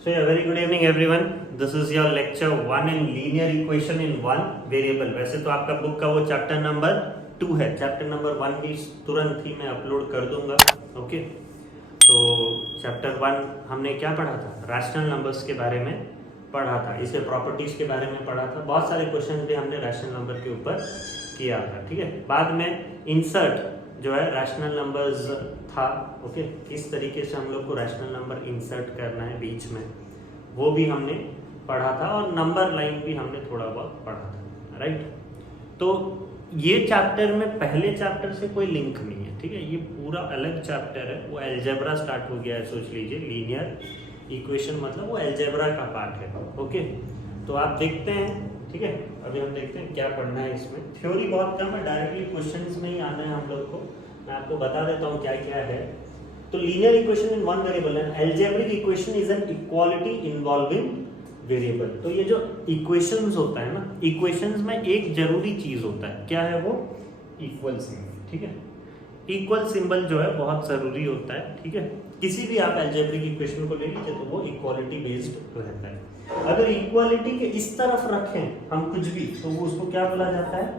So yeah, very good evening everyone. This is your lecture 1 in linear equation in one variable. वैसे तो आपका book का वो chapter number 2 है, chapter number 1 भी तुरंत ही मैं अपलोड कर दूंगा. ओके, तो चैप्टर 1 हमने क्या पढ़ा था? रैशनल नंबर्स के बारे में पढ़ा था, इसके प्रॉपर्टीज के बारे में पढ़ा था. बहुत सारे क्वेश्चन भी हमने रैशनल नंबर के ऊपर किया था. ठीक है, बाद में इंसर्ट जो है रैशनल नंबर्स था. ओके, किस तरीके से हम लोग को रैशनल नंबर इंसर्ट करना है बीच में, वो भी हमने पढ़ा था. और नंबर लाइन भी हमने थोड़ा बहुत पढ़ा था. राइट, तो ये चैप्टर में पहले चैप्टर से कोई लिंक नहीं है. ठीक है, ये पूरा अलग चैप्टर है. वो अलजेब्रा स्टार्ट हो गया है, सोच लीजिए. लीनियर इक्वेशन मतलब वो अलजेब्रा का पार्ट है. ओके, तो आप देखते हैं. ठीक है, अभी हम देखते हैं क्या पढ़ना है इसमें. थ्योरी बहुत कम है, डायरेक्टली क्वेश्चंस में ही आना है हम लोग को. मैं आपको बता देता हूँ क्या क्या है. तो linear equation in one variable and algebraic equation is an equality involving variable. तो ये जो इक्वेशंस होता है ना, इक्वेशंस में एक जरूरी चीज होता है. क्या है वो? Equal symbol. ठीक है, इक्वल सिंबल जो है बहुत जरूरी होता है. ठीक है, किसी भी आप अलजेब्रिक इक्वेशन को ले लीजिए तो वो इक्वालिटी बेस्ड रहता है. अगर इक्वालिटी के इस तरफ रखें हम कुछ भी, तो वो उसको क्या बोला जाता है?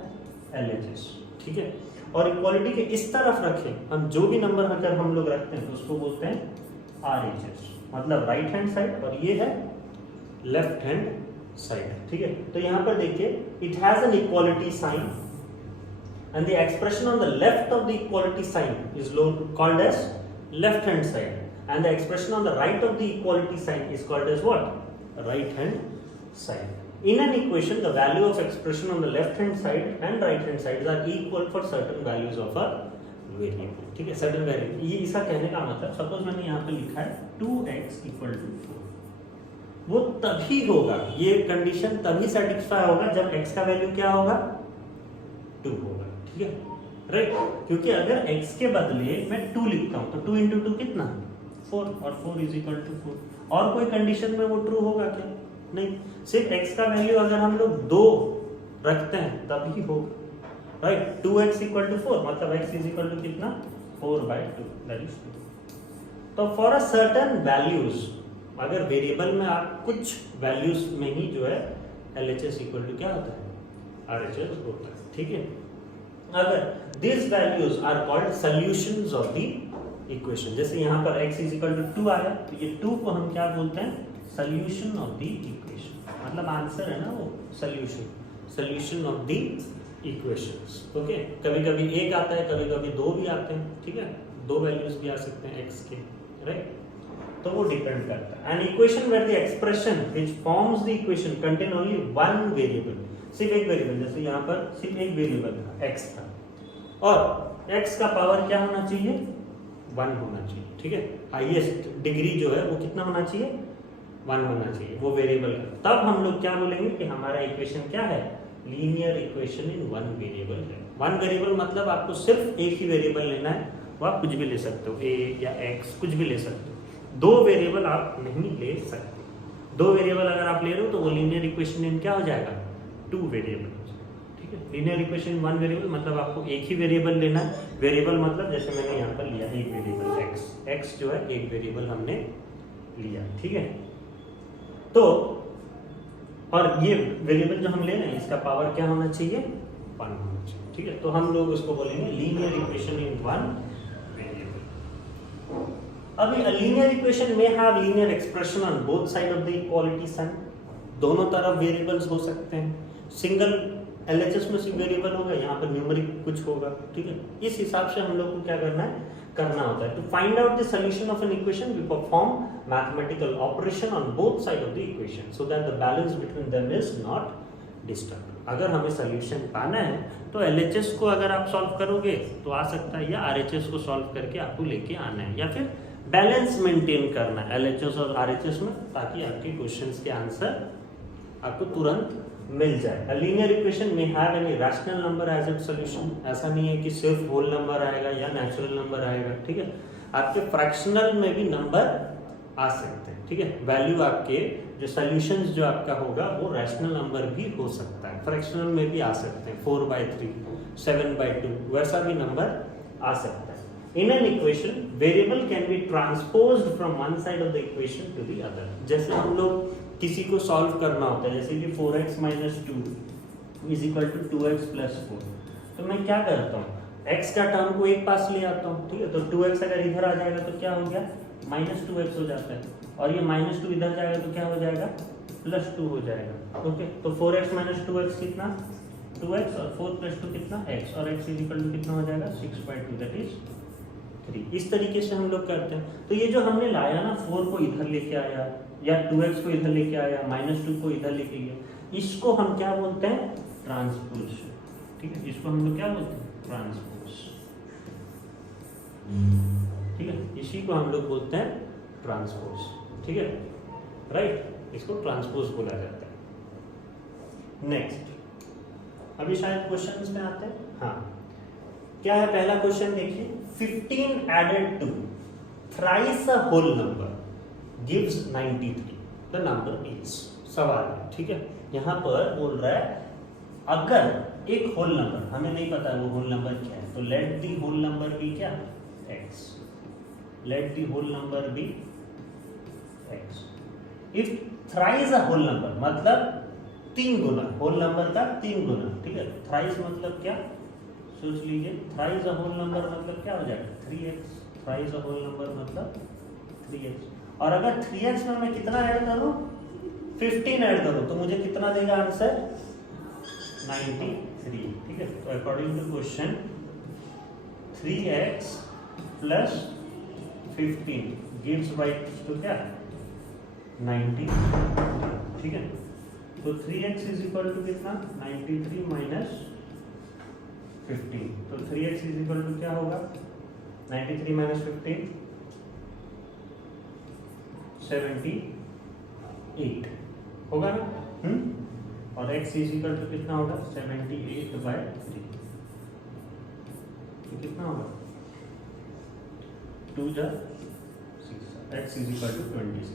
LHS. ठीक है, और इक्वालिटी के इस तरफ रखें हम जो भी नंबर अगर हम लोग रखते हैं तो उसको बोलते हैं RHS, मतलब राइट हैंड साइड, और ये है लेफ्ट हैंड साइड. ठीक है, तो यहाँ पर देखिए, it has an equality sign and the expression on the left of the equality sign is called as left hand side, and the expression on the right of the equality sign is called as what? Right hand side. In an equation, the value of expression on the left hand side and right hand sides are equal for certain values of a variable. ठीक है, certain variable. ये इसका कहने का मतलब, suppose मैंने यहाँ पे लिखा है 2x = 4. वो तभी होगा, ये कंडीशन तभी सेटिस्फाई होगा जब x का वैल्यू क्या होगा? 2 होगा. ठीक है, राइट, क्योंकि अगर x के बदले मैं 2 लिखता हूं तो 2 × 2 कितना? 4, और 4 = 4. और कोई कंडीशन में वो ट्रू होगा क्या? नहीं, सिर्फ x का वैल्यू अगर हम लोग 2 रखते हैं तभी होगा. राइट, 2x = 4 मतलब x = कितना? 4/2, दैट इज 2. तो फॉर अ सर्टेन वैल्यूज, अगर वेरिएबल में आप कुछ वैल्यूज में ही जो है LHS = क्या होता है? RHS होता है. ठीक है, अगर these values are called solutions of the equation, जैसे यहाँ पर x = 2 आया तो ये 2 को हम क्या बोलते हैं? solution of the equation. मतलब आंसर है ना वो, solution of the equations. Okay, कभी कभी 1 आता है, कभी कभी 2 भी आते हैं. ठीक है, 2 वैल्यूज भी आ सकते हैं x के. राइट, तो वो डिपेंड करता है. An equation where the expression which forms the equation contain only one variable, सिर्फ एक वेरिएबल. जैसे यहाँ पर सिर्फ एक वेरिएबल था, x था, और x का पावर क्या होना चाहिए? 1 होना चाहिए. ठीक है, हाईएस्ट डिग्री जो है वो कितना होना चाहिए? 1 होना चाहिए वो वेरिएबल का. तब हम लोग क्या बोलेंगे कि हमारा इक्वेशन क्या है? Linear equation in one variable है. वन वेरिएबल मतलब आपको सिर्फ एक ही वेरिएबल लेना है. वो आप कुछ भी ले सकते हो, a या x, कुछ भी ले सकते हो. 2 वेरिएबल आप नहीं ले सकते. 2 वेरिएबल अगर आप ले रहे हो तो वो लीनियर इक्वेशन इन क्या हो जाएगा? 2 वेरिएबल. ठीक है, लीनियर इक्वेशन 1 वेरिएबल मतलब आपको एक ही वेरिएबल लेना है. वेरिएबल मतलब जैसे मैंने यहाँ पर लिया एक वेरिएबल x जो है एक वेरिएबल हमने लिया. ठीक है, तो और ये वेरिएबल जो हम ले रहे हैं इसका पावर क्या होना चाहिए? 1 होना चाहिए. ठीक है, तो हम लोग उसको बोलेंगे linear equation in one variable. अभी a linear equation may have linear expression on both side of the equality sign. दोनों तरफ वेरिएबल्स हो सकते हैं. सिंगल LHS में सिर्फ वेरिएबल होगा, यहाँ पर न्यूमेरिक कुछ होगा. ठीक है, इस हिसाब से हम लोग को क्या करना होता है. To find out the solution of an equation we perform mathematical operation on both side of the equation so that the balance between them is not disturb. अगर हमें सॉल्यूशन पाना है तो LHS को अगर आप सॉल्व करोगे तो आ सकता है, या RHS को सॉल्व करके आपको लेके आना है, या फिर बैलेंस मेंटेन करना है LHS और RHS में, ताकि आपके क्वेश्चंस के आंसर आपको तुरंत मिल जाए. A linear equation may have any rational number as its solution. ऐसा नहीं है कि सिर्फ होल नंबर आएगा या नेचुरल नंबर आएगा. ठीक है, आपके फ्रैक्शनल में भी नंबर आ सकते हैं. ठीक है, वैल्यू आपके जो सॉल्यूशंस जो आपका होगा वो रैशनल नंबर भी हो सकता है, फ्रैक्शनल में भी आ सकते हैं. 4/3, 7/2 वैसा भी नंबर आ सकता है. In an equation, variable can be transposed from one side of the equation to the other. जैसे हम लोग किसी को सॉल्व करना होता है, जैसे कि 4x minus 2 is equal to 2x plus 4, तो मैं क्या करता हूँ, x का टर्म को एक पास ले आता हूँ, ठीक है, तो 2x अगर इधर आ जाएगा तो क्या हो गया, -2x हो जाता है, और ये -2 इधर जाएगा तो क्या हो जाएगा, +2 हो जाएगा। ओके, तो 4x minus 2x कितना, 2x, और 4 plus 2 कितना, x, और x is equal to कितना हो जाएगा, 6/2, that is 3। इस तरीके से हम लोग करते हैं। तो ये जो हमने लाया ना, 4 को इधर लेके आया, या 2x को इधर लेके आया, -2 को इधर लेके गया, इसको हम क्या बोलते हैं, ट्रांसपोज। ठीक है, इसको हम लोग क्या बोलते हैं, ट्रांसपोज। ठीक है, इसी को हम लोग बोलते हैं ट्रांसपोज। ठीक है, राइट, इसको ट्रांसपोज बोला जाता है। नेक्स्ट, अभी शायद क्वेश्चंस में आते हैं। हाँ, क्या है पहला क्वेश्चन, देखिए, 15 added to thrice a whole number gives 93, the number is। सवाल है, ठीक है, यहाँ पर बोल रहा है अगर एक होल नंबर, हमें नहीं पता वो होल नंबर क्या है, तो let the whole number be क्या, x, let the whole number be x। If thrice a whole number मतलब 3 गुना, होल नंबर का 3 गुना, ठीक है, थ्राइस मतलब क्या, सोच लीजिए, थ्राइस अ होल नंबर मतलब क्या हो जाएगा, 3x, thrice a whole number मतलब 3x, और अगर 3x में मैं कितना ऐड करूं, 15 ऐड करूं, तो मुझे कितना देगा आंसर, 93। ठीक है, तो according to question 3x plus 15 gives rise to क्या, 90। ठीक है, तो 3x इज इक्वल टू कितना, 93 माइनस 15, तो 3x इज इक्वल टू क्या होगा, 93 माइनस 15, 78 होगा ना, और x इज इक्वल टू कितना होगा, 78/3, कितना होगा, 2 जा 6, x इज इक्वल टू 26।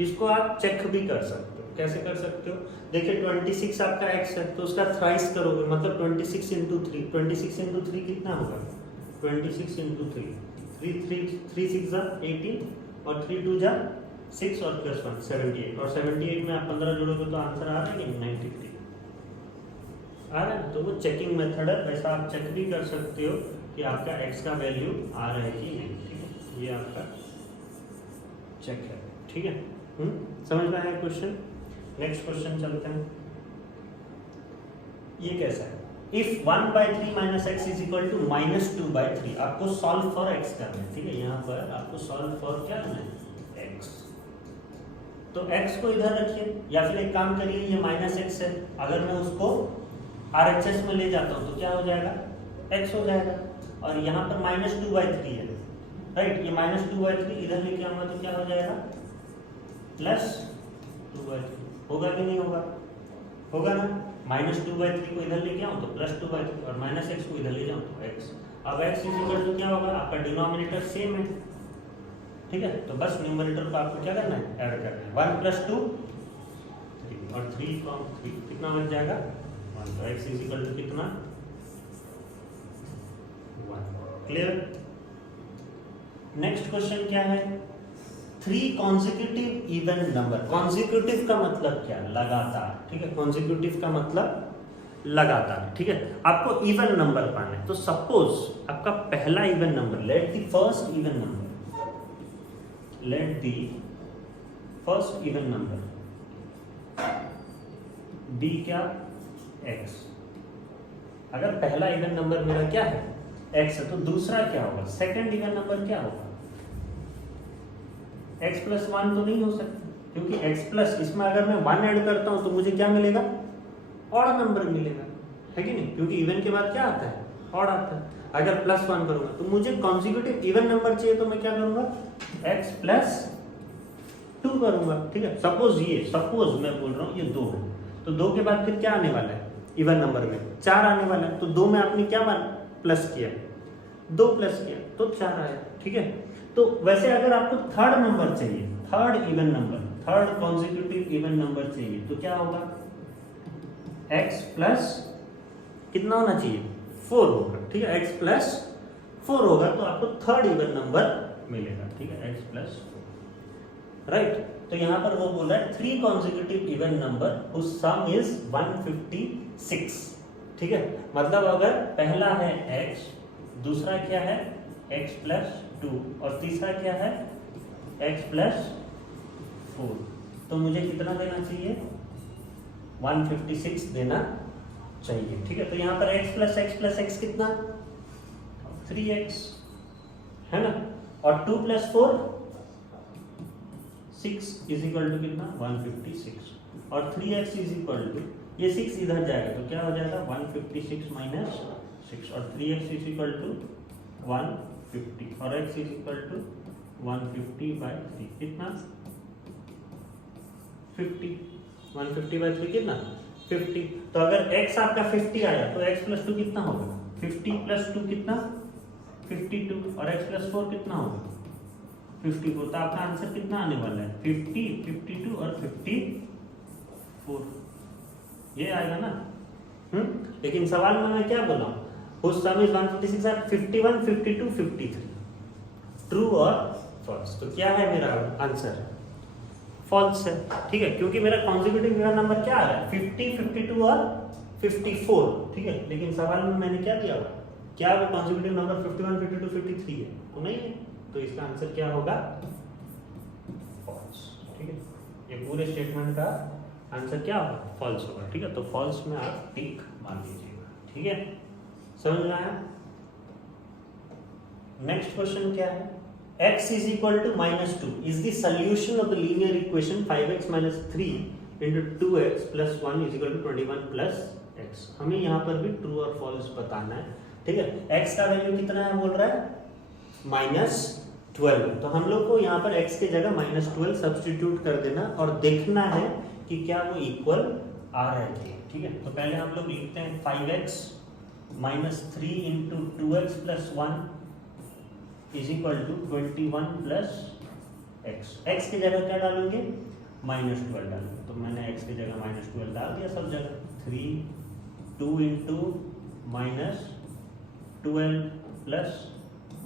इसको आप चेक भी कर सकते हो, कैसे कर सकते हो, देखिए 26 आपका x है, तो उसका थ्राइस करोगे, मतलब 26 इंटू 3, 26 इंटू 3 कितना होगा, 26 इंटू 3, 3 6 जा 18, और 3 2 जा 6, और प्लस 1 78, और 78 में आप 15 जोड़ोगे तो आंसर आ रहा है कि 93 आ रहा है। तो वो चेकिंग मेथड है, वैसा आप चेक भी कर सकते हो कि आपका x का वैल्यू आ रहा है कि नहीं। ठीक है, ये आपका चेक है। ठीक है, समझ में आया क्वेश्चन। नेक्स्ट क्वेश्चन चलते हैं। ये कैसा है, if 1/3 minus x is equal to -2/3, आपको सॉल्व फॉर x करना है। ठीक है, यहाँ पर आपको सॉल्व फॉर क्या करना है, x। तो x को इधर रखिए, या फिर एक काम करिए, ये -x है, अगर मैं उसको RHS में ले जाता हूँ तो क्या हो जाएगा, x हो जाएगा, और यहाँ पर -2/3 है, राइट, ये -2/3 इधर लेके आऊंगा तो क्या हो जाएगा, +2/3। होगा कि नहीं होगा, होगा ना, -2/3 को इधर लेके आऊँ तो +2/3, और -x को इधर ले जाऊँ तो x। अब x इज इक्वल टू क्या होगा, आपका डिनोमिनेटर सेम है। ठीक है, तो बस न्यूमरेटर को आपको क्या करना है, ऐड करना है, 1 + 2 3, और 3 from 3 कितना बन जाएगा 1, तो x इज इक्वल टू कितना 1। क्लियर। नेक्स्ट क्वेश्चन क्या है, 3 कॉन्जिक्यूटिव इवन नंबर। कॉन्जिक्यूटिव का मतलब क्या, लगातार। ठीक है, कॉन्जिक्यूटिव का मतलब लगातार। ठीक है, आपको इवन नंबर पाना है, तो सपोज आपका पहला even number, let the first even number, let the first even number be क्या, x। अगर पहला इवन नंबर मेरा क्या है, x है, तो दूसरा क्या होगा, सेकंड इवन नंबर क्या होगा, x + 1 तो नहीं हो सकता, क्योंकि x प्लस, इसमें अगर मैं 1 ऐड करता हूं तो मुझे क्या मिलेगा, ऑड नंबर मिलेगा, है कि नहीं, क्योंकि इवन के बाद क्या आता है, ऑड आता है। अगर +1 करूंगा तो मुझे कॉन्जिक्यूटिव इवन नंबर चाहिए, तो मैं क्या करूंगा, x + 2 करूंगा। ठीक है, सपोज मैं बोल रहा हूँ ये 2 है, तो 2 के बाद फिर क्या आने वाला है, इवन नंबर में 4 आने वाला है, तो 2 में आपने क्या प्लस किया, 2 प्लस किया तो 4 आया। ठीक है, तो वैसे अगर आपको थर्ड नंबर चाहिए, third even number, third consecutive even number चाहिए, तो क्या होगा, x प्लस कितना होना चाहिए, 4 होगा। ठीक है, x + 4 होगा तो आपको थर्ड इवन नंबर मिलेगा, ठीक है, x प्लस, राइट। तो यहाँ पर वो बोल रहा है 3 consecutive even number whose sum is 156, ठीक है। मतलब अगर पहला है x, दूसरा क्या है x प्लस 2 और तीसरा क्या है x प्लस 4, तो मुझे कितना देना चाहिए, 156 देना चाहिए, ठीक है। तो यहाँ पर x प्लस x कितना, 3x है ना, और 2 प्लस 4 6 इज इक्वल टू कितना, 156, और 3x इज इक्वल टू, ये 6 इधर जाएगा तो क्या हो जाएगा 156 माइनस 6, और 3x इज इक्वल टू 150 और x इज इक्वल टू 150/3 कितना 50, 150/3 कितना 50। तो अगर x आपका 50 आया तो x प्लस 2 कितना होगा, 50 प्लस 2 कितना 52, और x प्लस 4 कितना होगा 54। तो आपका आंसर कितना आने वाला है 50, 52 और 54, ये आएगा ना। लेकिन सवाल में मैं क्या बोला, whose sum is 156 are 51, 52, 53, true और फॉल्स। तो क्या है मेरा आंसर, फॉल्स है, ठीक है, क्योंकि मेरा कॉन्जिक्यूटिव इवन नंबर क्या आ रहा है 50, 52 और 54, ठीक है। लेकिन सवाल में मैंने क्या दिया, क्या वो कॉन्जिक्यूटिव नंबर 51, 52, 53 है, तो नहीं है, तो इसका आंसर क्या होगा, फॉल्स, ठीक है। ये पूरे स्टेटमेंट का आंसर क्या होगा, फॉल्स होगा, ठीक है। तो फॉल्स में आप टिक मान लीजिएगा, ठीक है, समझ में आया। नेक्स्ट क्वेश्चन क्या है, x is equal to -2 is the solution of the linear equation 5x minus 3 into 2x plus 1 is equal to 21 plus x। हमें यहाँ पर भी ट्रू और फॉल्स बताना है, ठीक है। x का वैल्यू कितना है बोल रहा है -12, तो हम लोग को यहाँ पर x के जगह -12 सब्स्टिट्यूट कर देना और देखना है कि क्या वो इक्वल आ रहा है, ठीक है। तो पहले हम लोग लिखते हैं 5x minus 3 into 2x plus 1 is equal to 21 plus x. X की जगह क्या डालोगे -12 डालोगे, तो मैंने एक्स की जगह -12 डाल दिया सब जगह। 2 into -12 plus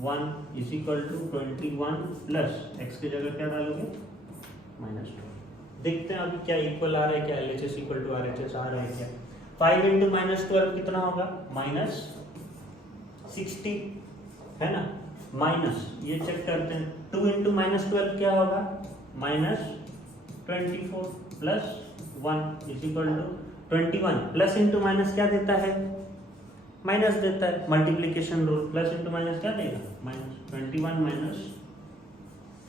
1 is equal to 21 plus x की जगह क्या डालोगे -12। देखते हैं अभी क्या इक्वल आ रहा है, क्या LHS इक्वल टू RHS आ रहा है क्या। 5 इंटू -12 कितना होगा -60 है ना, माइनस ये चेक करते हैं 2 इंटू -12 क्या होगा -24 plus 1 is equal to 21। Plus into minus क्या देता है, माइनस देता है, multiplication rule, plus into minus क्या देगा -21 माइनस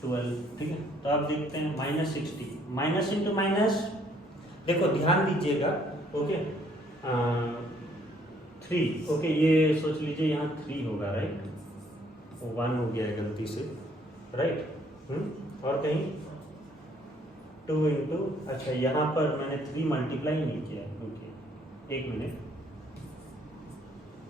12, ठीक है। तो आप देखते हैं -60 माइनस इंटू माइनस, देखो ध्यान दीजिएगा, ओके 3, ओके ये सोच लीजिए यहाँ 3 होगा, राइट, 1 हो गया है गलती से, राइट। और कहीं 2 इंटू, अच्छा यहाँ पर मैंने 3 मल्टीप्लाई नहीं किया, ओके 1 मिनट,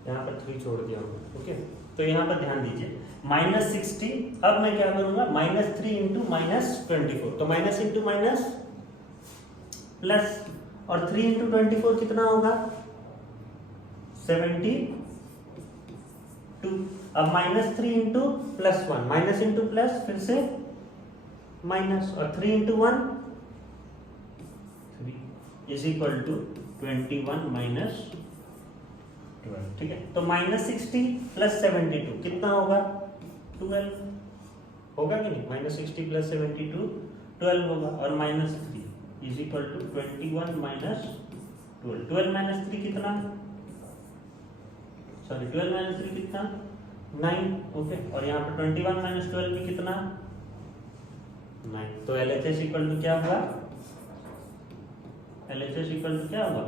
यहाँ पर 3 छोड़ दिया हूँ, ओके। तो यहाँ पर ध्यान दीजिए -60, अब मैं क्या करूँगा -3 इंटू -24, तो माइनस इंटू माइनस प्लस, और 3 इंटू 24 कितना होगा 72। अब -3 इंटू +1, माइनस इंटू प्लस फिर से माइनस, और 3 into 1 3 is equal to 21 minus 12, ठीक है। तो -60 प्लस 72 कितना होगा 12 होगा कि नहीं, -60 प्लस 72 12 होगा, और -3 is equal to 21 minus 12। 12 minus 3 कितना, सॉरी 12 माइनस 3 कितना 9, ओके। और यहाँ पर 21 माइनस 12 भी कितना 9। तो LHS इक्वल टू क्या हुआ, LHS इक्वल टू क्या हुआ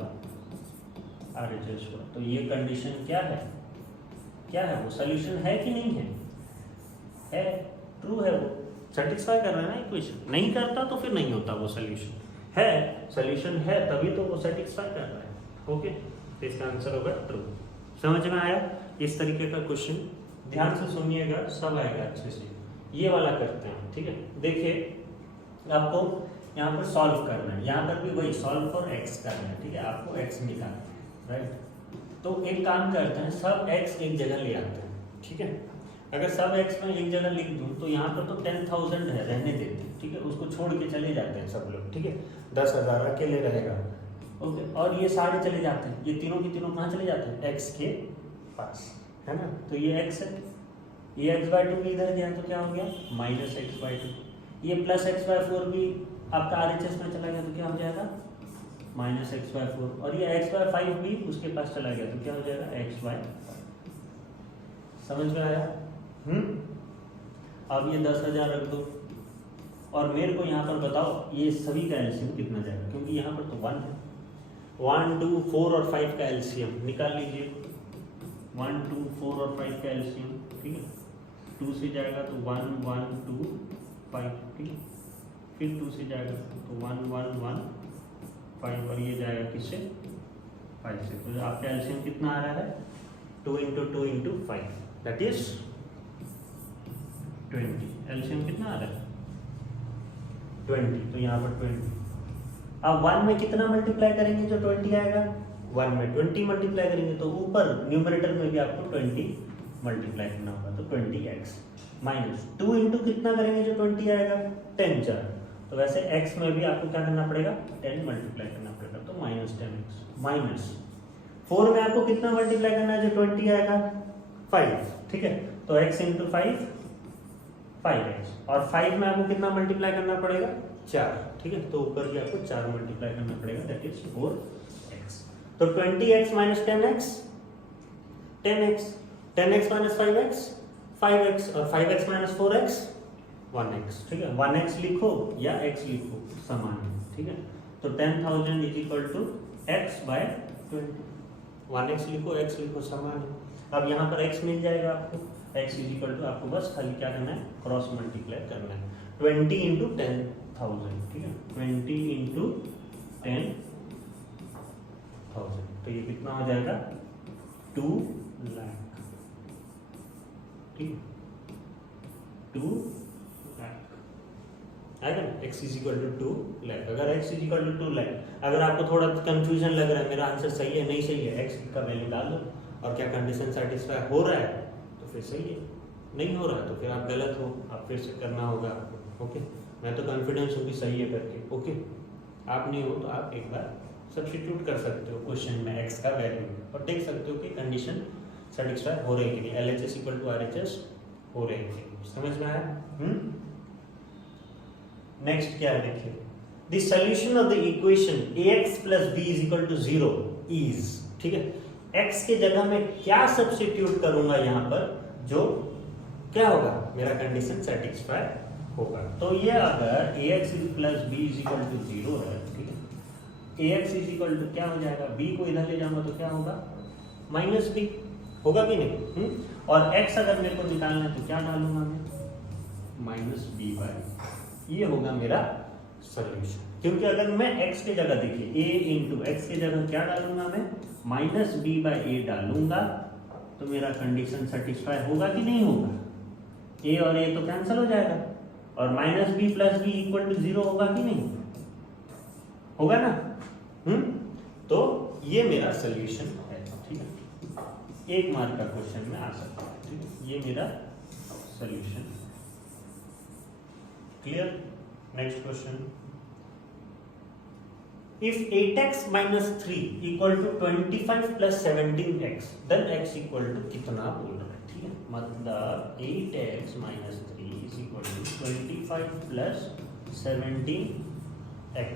RHS हुआ। तो ये कंडीशन क्या है, क्या है वो सॉल्यूशन है कि नहीं है, ट्रू है, वो सेटिस्फाई कर रहा है ना इक्वेशन, नहीं करता तो फिर नहीं होता वो सॉल्यूशन, है सॉल्यूशन है तभी तो वो सेटिस्फाई कर रहा है, ओके। तो इसका आंसर होगा ट्रू। समझ में आया, इस तरीके का क्वेश्चन ध्यान से सुनिएगा, सब आएगा अच्छे से। ये वाला करते हैं, ठीक है। देखिए आपको यहाँ पर सॉल्व करना है, यहाँ पर भी वही सॉल्व फॉर x करना है, ठीक है। आपको x निकालना है, राइट। तो एक काम करते हैं, सब x एक जगह ले आते हैं, ठीक है। अगर सब x में एक जगह लिख दूं तो यहाँ पर तो 10,000 है, रहने देते हैं, ठीक है, उसको छोड़ के चले जाते हैं सब लोग, ठीक है, 10,000 अकेले रहेगा, ओके। और ये सारे चले जाते हैं, ये तीनों की तीनों कहाँ चले जाते हैं, x के पास, है ना। तो ये x है, ये x/2 भी इधर गया तो क्या हो गया -x/2, ये +x/4 भी आपका RHS में चला गया तो क्या हो जाएगा -x/4, और ये x/5 भी उसके पास चला गया तो क्या हो जाएगा x/5। समझ में आया? अब ये 10,000 रख दो और मेरे को यहाँ पर बताओ ये सभी का एलसीएम कितना जाएगा, क्योंकि यहाँ पर तो 1 है। 1, 2, 4 और 5 का एलसीएम निकाल लीजिए। 1, 2, 4 और 5 का एलसीएम, ठीक है, 2 से जाएगा तो 1, 1, 2, 5, ठीक है, फिर 2 से जाएगा तो 1, 1, 1, 5, और ये जाएगा किससे 5 से। तो आपका एलसीएम कितना आ रहा है 2 × 2 × 5 दैट इज 20। एलसीएम कितना आ रहा है 20, तो यहाँ पर 20। अब 1 में कितना मल्टीप्लाई करेंगे जो 20 आएगा, 1 में 20 मल्टीप्लाई करेंगे तो ऊपर न्यूमरेटर में भी आपको 20 मल्टीप्लाई करना होगा, तो 20x माइनस 2 × कितना करेंगे जो 20 आएगा 10 4, तो वैसे x में भी आपको क्या करना पड़ेगा 10 मल्टीप्लाई करना पड़ेगा, तो -10x माइनस 4 में आपको कितना मल्टीप्लाई करना है जो 20 आएगा 5, ठीक है, तो x × 5 5x, और 5 में आपको कितना मल्टीप्लाई करना पड़ेगा 4, ठीक है, तो ऊपर भी आपको 4 मल्टीप्लाई करना पड़ेगा दैट इज 4x। तो 20x - 10x 10x, 10x - 5x 5x, और 5x - 4x 1x, ठीक है, 1x लिखो या x लिखो समान है, ठीक है, तो 10,000 = x/20, 1x लिखो x लिखो समान है। अब यहाँ पर x मिल जाएगा आपको, x = आपको बस खाली क्या करना है क्रॉस मल्टीप्लाई करना है 20 × 10,000, ठीक है, 20 × 10,000, तो ये कितना हो जाएगा 2 लाख, ठीक है, 2 लाख आएगा ना, x = 2 लाख। अगर x = 2 लाख, अगर आपको थोड़ा कंफ्यूजन लग रहा है मेरा आंसर सही है नहीं सही है, x का वैल्यू डाल दो, और क्या कंडीशन सेटिस्फाई हो रहा है तो फिर सही है, नहीं हो रहा है तो फिर आप गलत हो, आप फिर से करना होगा आपको, ओके। मैं तो कॉन्फिडेंस हूँ कि सही है करके, ओके। आप नहीं हो तो आप एक बार सब्स्टिट्यूट कर सकते हो क्वेश्चन में x का वैल्यू और देख सकते हो कि कंडीशन सेटिस्फाई हो रही है कि नहीं, LHS = RHS हो रही है। समझ में आया? नेक्स्ट क्या है देखिए, the solution of the equation ax + b = 0 is, ठीक है, x के जगह में क्या सब्स्टिट्यूट करूंगा यहाँ पर जो क्या होगा मेरा कंडीशन सेटिस्फाई होगा। तो ये अगर ax + b = 0 है, ठीक है, ax = क्या हो जाएगा, b को इधर ले जाऊंगा तो क्या होगा -b होगा कि नहीं, और x अगर मेरे को निकालना है तो क्या डालूंगा मैं -b/, ये होगा मेरा सॉल्यूशन। क्योंकि अगर मैं x के जगह देखिए a × x के जगह क्या डालूंगा मैं -b/a डालूंगा तो मेरा कंडीशन सेटिस्फाई होगा कि नहीं होगा, a और a तो कैंसिल हो जाएगा, और -b + b = 0 होगा कि नहीं होगा ना, तो ये मेरा सॉल्यूशन है, ठीक है, 1 मार्क का क्वेश्चन में आ सकता है, ठीक है, ये मेरा solution. Clear? Next question, if 8x - 3 = 25 + 17x then x = कितना बोल रहा है, ठीक है, मतलब 8x - 3 = 25 + 17x,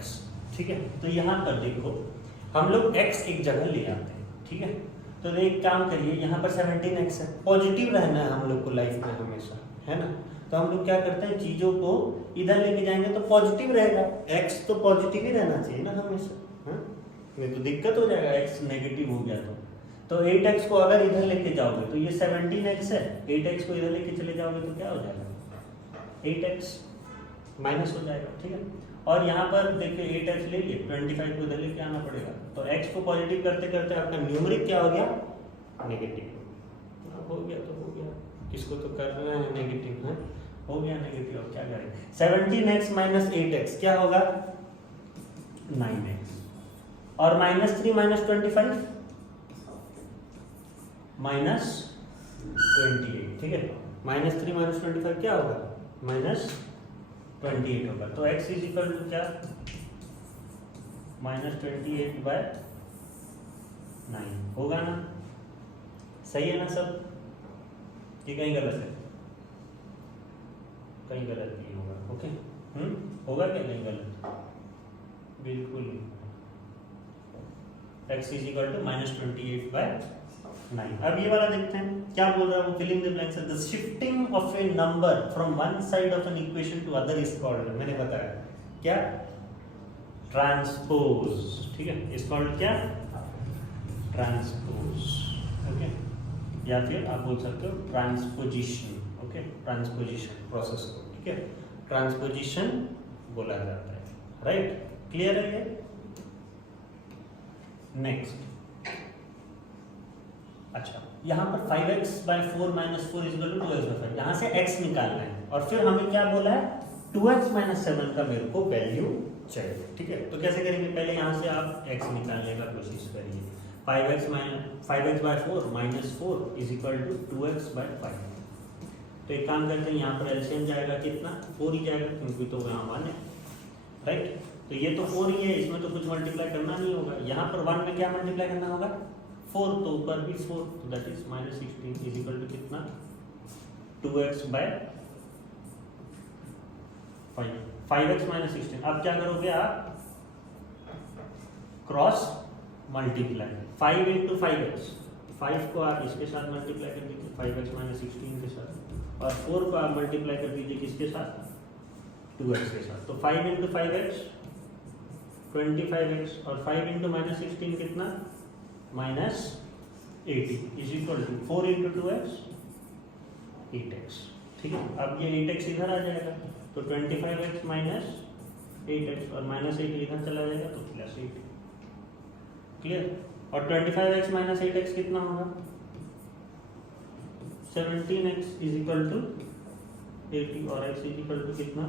ठीक है। तो यहाँ पर देखो हम लोग x एक जगह ले आते हैं, ठीक है, तो एक काम करिए यहाँ पर 17x है, पॉजिटिव रहना है हम लोग को लाइफ में हमेशा, है ना, तो हम लोग क्या करते हैं चीजों को इधर लेके जाएंगे तो पॉजिटिव रहेगा, x तो पॉजिटिव ही रहना चाहिए ना हमेशा, नहीं तो दिक्कत हो जाएगा x नेगेटिव हो गया तो 8x को अगर इधर लेके जाओगे तो ये 17x है, 8x को इधर लेके चले जाओगे तो क्या हो जाएगा 8x माइनस हो जाएगा, ठीक है, और यहाँ पर देखिए 8x ले लिए 25 को इधर लेके आना पड़ेगा, तो x को पॉजिटिव करते करते आपका न्यूमरिक क्या हो गया नेगेटिव हो गया, तो हो गया, किसको तो करना है नेगेटिव है, हो गया नेगेटिव, अब क्या करें 17x - 8x क्या होगा 9x, और -3 - 25 -28, ठीक है, -3 - 25 क्या होगा? -28 होगा। तो x इज इक्वल टू क्या? -28/9 होगा ना? सही है ना सब? ये कहीं गलत है? कहीं गलत नहीं होगा। ओके, होगा क्या नहीं गलत? बिल्कुल नहीं। x is equal to -28/9। अब ये वाला देखते हैं क्या बोल रहा है वो। Filling the blanks. The shifting of a number from one side of an equation to other is called, मैंने बताया क्या? ट्रांसपोज। ठीक है, इज कॉल्ड क्या? ट्रांसपोज। ओके, या फिर आप बोल सकते हो ट्रांसपोजिशन। ओके, ट्रांसपोजिशन प्रोसेस को, ठीक है, ट्रांसपोजिशन बोला जाता है। राइट, क्लियर है ये? नेक्स्ट, अच्छा यहाँ पर 5x/4 - 4 = 2x/5, यहाँ से x निकालना है और फिर हमें क्या बोला है? 2x - 7 का मेरे को वैल्यू चाहिए। ठीक है, तो कैसे करेंगे? पहले यहाँ से आप x निकालने का कोशिश करिए। 5x/4 - 4 = 2x/5। तो एक काम करते हैं, यहाँ पर एलसीएम जाएगा कितना? 4 ही जाएगा, क्योंकि तो यहाँ 1 है। राइट, तो ये तो 4 ही है, इसमें तो कुछ मल्टीप्लाई करना नहीं होगा। यहाँ पर 1 में क्या मल्टीप्लाई करना होगा? 4, तो ऊपर भी 4, तो दैट इज -16 = कितना? 2x/5। 5x - 16। अब क्या करोगे आप? Cross multiply. 5 × 5x, 5 को आप इसके साथ मल्टीप्लाई कर दीजिए 5x - 16 के साथ, और 4 को आप मल्टीप्लाई कर दीजिए किसके साथ? 2x के साथ। तो 5 × 5x 25x, और 5 × -16 कितना? -80 = 4 × 2x 8x। ठीक है, अब ये 8x इधर आ जाएगा, तो 25x - 8x, और -80 इधर चला जाएगा तो +80। क्लियर? और 25x - 8x कितना होगा? 17x = 80, और x = कितना?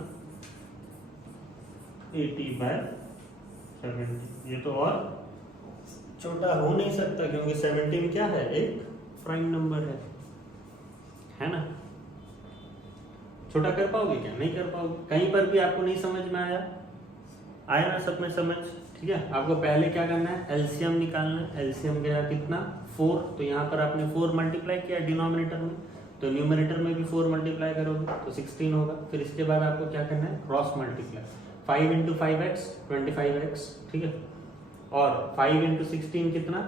80/70। ये तो और छोटा हो नहीं सकता, क्योंकि 17 क्या है? एक प्राइम नंबर है ना? छोटा कर पाओगे क्या? नहीं कर पाओगे। कहीं पर भी आपको नहीं समझ में आया ना? सब में समझ? ठीक है, आपको पहले क्या करना है? एलसीएम निकालना है। एलसीएम गया कितना? 4। तो यहाँ पर आपने 4 मल्टीप्लाई किया डिनोमिनेटर में, तो न्यूमरेटर में भी 4 मल्टीप्लाई करोगे तो 16 होगा। फिर इसके बाद आपको क्या करना है? Cross multiply. 5 × 5x 25x, ठीक है, और 5 × 16 कितना?